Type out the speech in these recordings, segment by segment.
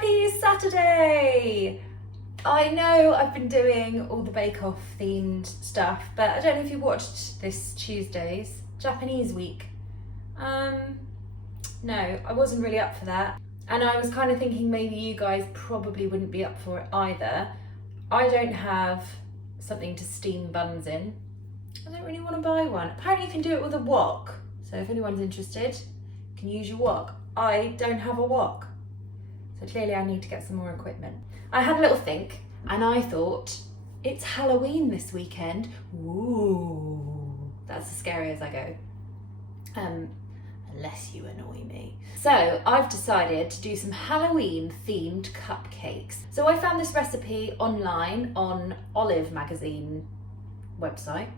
Happy Saturday! I know I've been doing all the Bake Off themed stuff, but I don't know if you watched this Tuesday's Japanese week. No, I wasn't really up for that. And I was kind of thinking maybe you guys probably wouldn't be up for it either. I don't have something to steam buns in. I don't really want to buy one. Apparently you can do it with a wok. So if anyone's interested, you can use your wok. I don't have a wok. So clearly I need to get some more equipment. I had a little think and I thought, it's Halloween this weekend. Ooh, that's as scary as I go. Unless you annoy me. So I've decided to do some Halloween themed cupcakes. So I found this recipe online on Olive magazine website,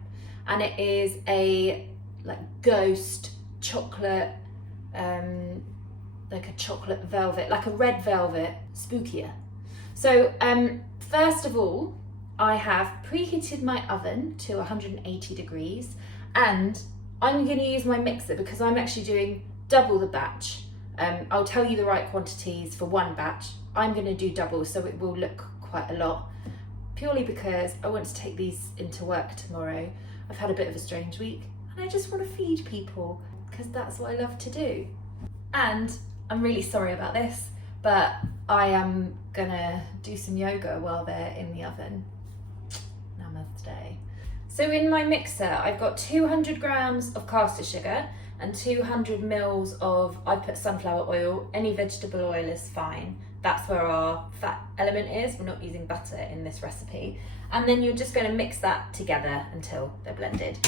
and it is a ghost chocolate, like a chocolate velvet, like a red velvet, spookier. So first of all, I have preheated my oven to 180 degrees and I'm going to use my mixer because I'm actually doing double the batch. I'll tell you the right quantities for one batch. I'm going to do double, so it will look quite a lot, purely because I want to take these into work tomorrow. I've had a bit of a strange week and I just want to feed people because that's what I love to do. And I'm really sorry about this, but I am gonna do some yoga while they're in the oven. Namaste. So in my mixer, I've got 200 grams of caster sugar and 200 mils of, I put sunflower oil, any vegetable oil is fine. That's where our fat element is. We're not using butter in this recipe. And then you're just gonna mix that together until they're blended.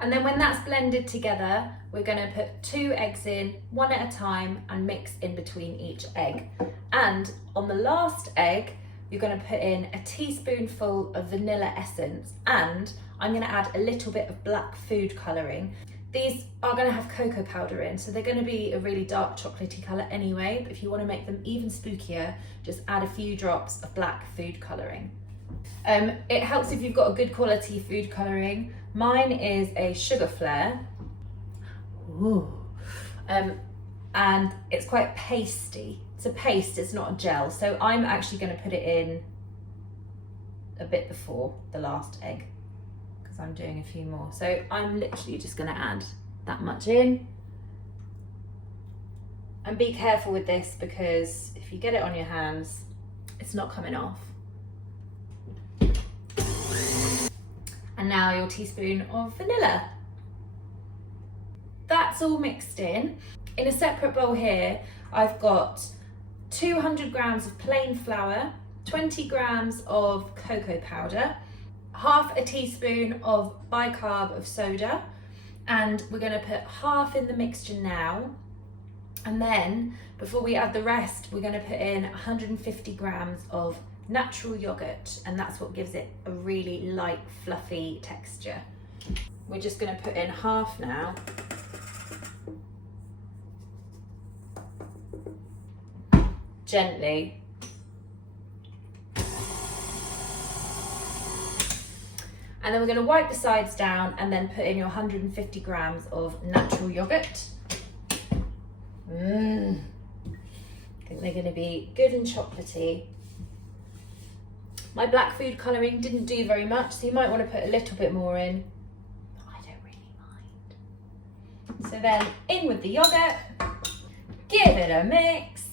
And then when that's blended together, we're gonna put 2 eggs in, one at a time, and mix in between each egg. And on the last egg, you're gonna put in a teaspoonful of vanilla essence, and I'm gonna add a little bit of black food colouring. These are gonna have cocoa powder in, so they're gonna be a really dark chocolatey colour anyway, but if you wanna make them even spookier, just add a few drops of black food colouring. It helps if you've got a good quality food colouring. Mine is a sugar flare. Ooh. And it's quite pasty. It's a paste, it's not a gel. So I'm actually going to put it in a bit before the last egg because I'm doing a few more. So I'm literally just going to add that much in. And be careful with this because if you get it on your hands, it's not coming off. And now your teaspoon of vanilla. That's all mixed in. In a separate bowl here, I've got 200 grams of plain flour, 20 grams of cocoa powder, half a teaspoon of bicarb of soda, and we're gonna put half in the mixture now. And then, before we add the rest, we're gonna put in 150 grams of natural yogurt, and that's what gives it a really light, fluffy texture. We're just gonna put in half now. Gently. And then we're gonna wipe the sides down and then put in your 150 grams of natural yogurt. I think they're gonna be good and chocolatey. My black food colouring didn't do very much, so you might want to put a little bit more in. I don't really mind. So then in with the yogurt, give it a mix.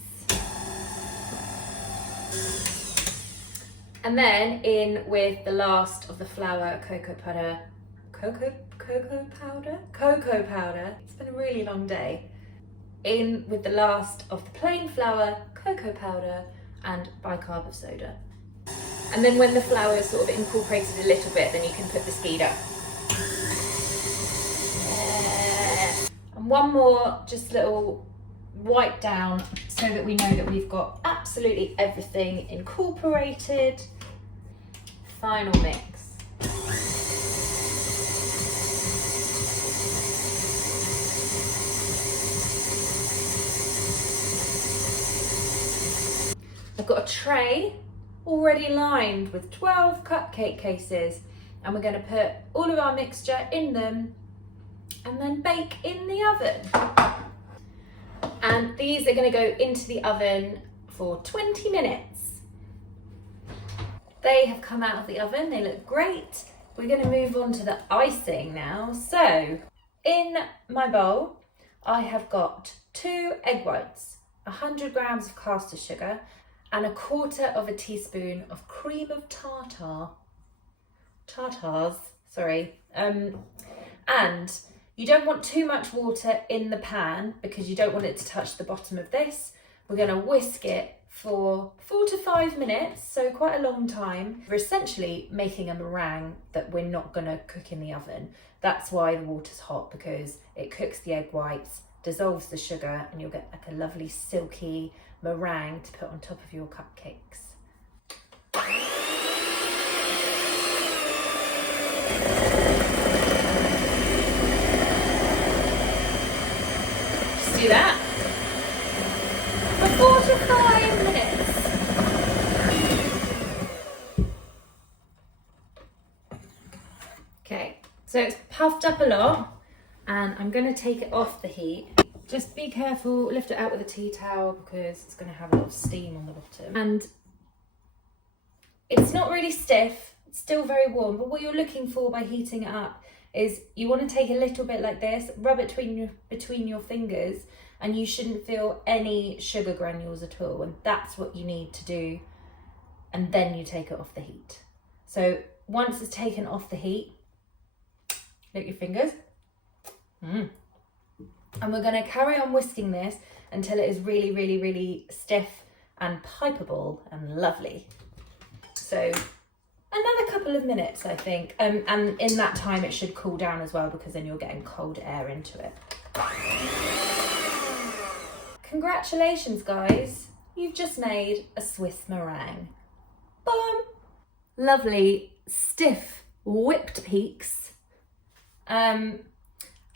And then in with the last of the flour, cocoa powder. It's been a really long day. In with the last of the plain flour, cocoa powder, and bicarb of soda. And then when the flour is sort of incorporated a little bit, then you can put the speed up. Yeah. And one more just little wipe down so that we know that we've got absolutely everything incorporated. Final mix. I've got a tray already lined with 12 cupcake cases, and we're going to put all of our mixture in them and then bake in the oven. And these are going to go into the oven for 20 minutes. They have come out of the oven, they look great. We're going to move on to the icing now. So in my bowl, I have got 2 egg whites, 100 grams of caster sugar, and 1/4 teaspoon of cream of tartars, sorry. And you don't want too much water in the pan because you don't want it to touch the bottom of this. We're going to whisk it for 4 to 5 minutes, so quite a long time. We're essentially making a meringue that we're not going to cook in the oven. That's why the water's hot, because it cooks the egg whites, dissolves the sugar, and you'll get like a lovely silky meringue to put on top of your cupcakes. Just do that for 4 to 5 minutes. Okay, so it's puffed up a lot, and I'm going to take it off the heat. Just be careful, lift it out with a tea towel because it's going to have a lot of steam on the bottom. And it's not really stiff, it's still very warm, but what you're looking for by heating it up is you want to take a little bit like this, rub it between your fingers, and you shouldn't feel any sugar granules at all. And that's what you need to do. And then you take it off the heat. So once it's taken off the heat, look at your fingers. And we're going to carry on whisking this until it is really, really, really stiff and pipeable and lovely. So another couple of minutes, I think. And in that time, it should cool down as well, because then you're getting cold air into it. Congratulations, guys. You've just made a Swiss meringue. Boom! Lovely, stiff, whipped peaks.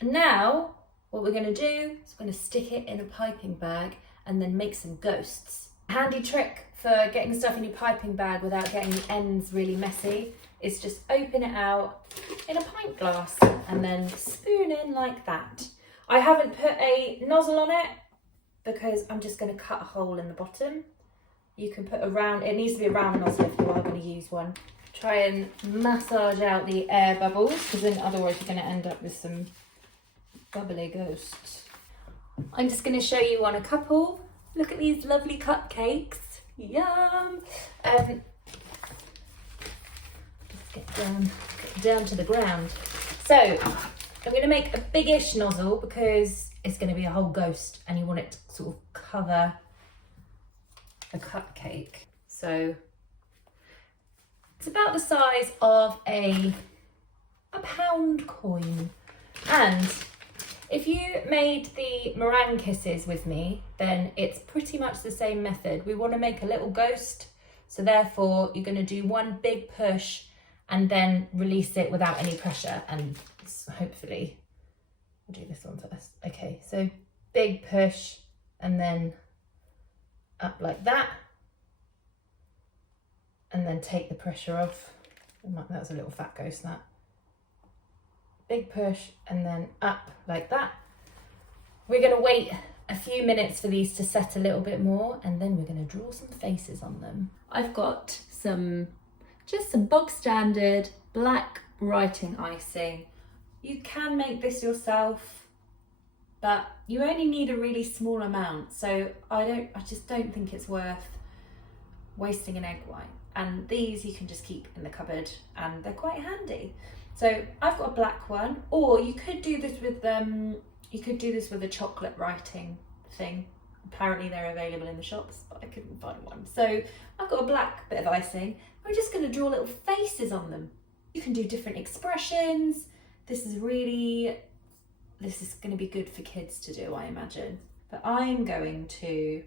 Now, what we're going to do is we're going to stick it in a piping bag and then make some ghosts. A handy trick for getting stuff in your piping bag without getting the ends really messy is just open it out in a pint glass and then spoon in like that. I haven't put a nozzle on it because I'm just going to cut a hole in the bottom. You can put a round, it needs to be a round nozzle if you are going to use one. Try and massage out the air bubbles, because then otherwise you're going to end up with some bubbly ghosts. I'm just going to show you on a couple. Look at these lovely cupcakes. Yum! Let's get down to the ground. So I'm going to make a biggish nozzle because it's going to be a whole ghost and you want it to sort of cover the cupcake. So it's about the size of a pound coin. And if you made the meringue kisses with me, then it's pretty much the same method. We want to make a little ghost, so therefore you're going to do one big push and then release it without any pressure, and hopefully we'll do this one first. Okay, so big push and then up like that, and then take the pressure off. That was a little fat ghost, that. Big push and then up like that. We're going to wait a few minutes for these to set a little bit more, and then we're going to draw some faces on them. I've got just some bog standard black writing icing. You can make this yourself, but you only need a really small amount, so I just don't think it's worth wasting an egg white. And these you can just keep in the cupboard and they're quite handy. So I've got a black one, or you could do this with a chocolate writing thing. Apparently they're available in the shops, but I couldn't find one. So I've got a black bit of icing. We're just going to draw little faces on them. You can do different expressions. This is going to be good for kids to do, I imagine. But I'm going to,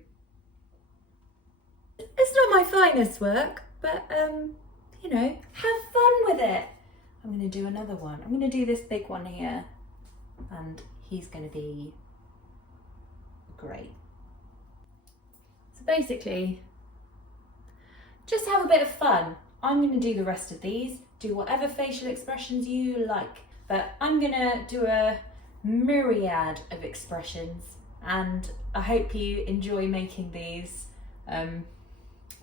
it's not my finest work, but you know, have fun with it. I'm going to do another one. I'm going to do this big one here, and he's going to be great. So basically, just have a bit of fun. I'm going to do the rest of these, do whatever facial expressions you like, but I'm going to do a myriad of expressions, and I hope you enjoy making these. I've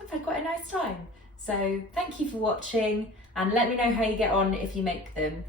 had quite a nice time. So thank you for watching, and let me know how you get on if you make them.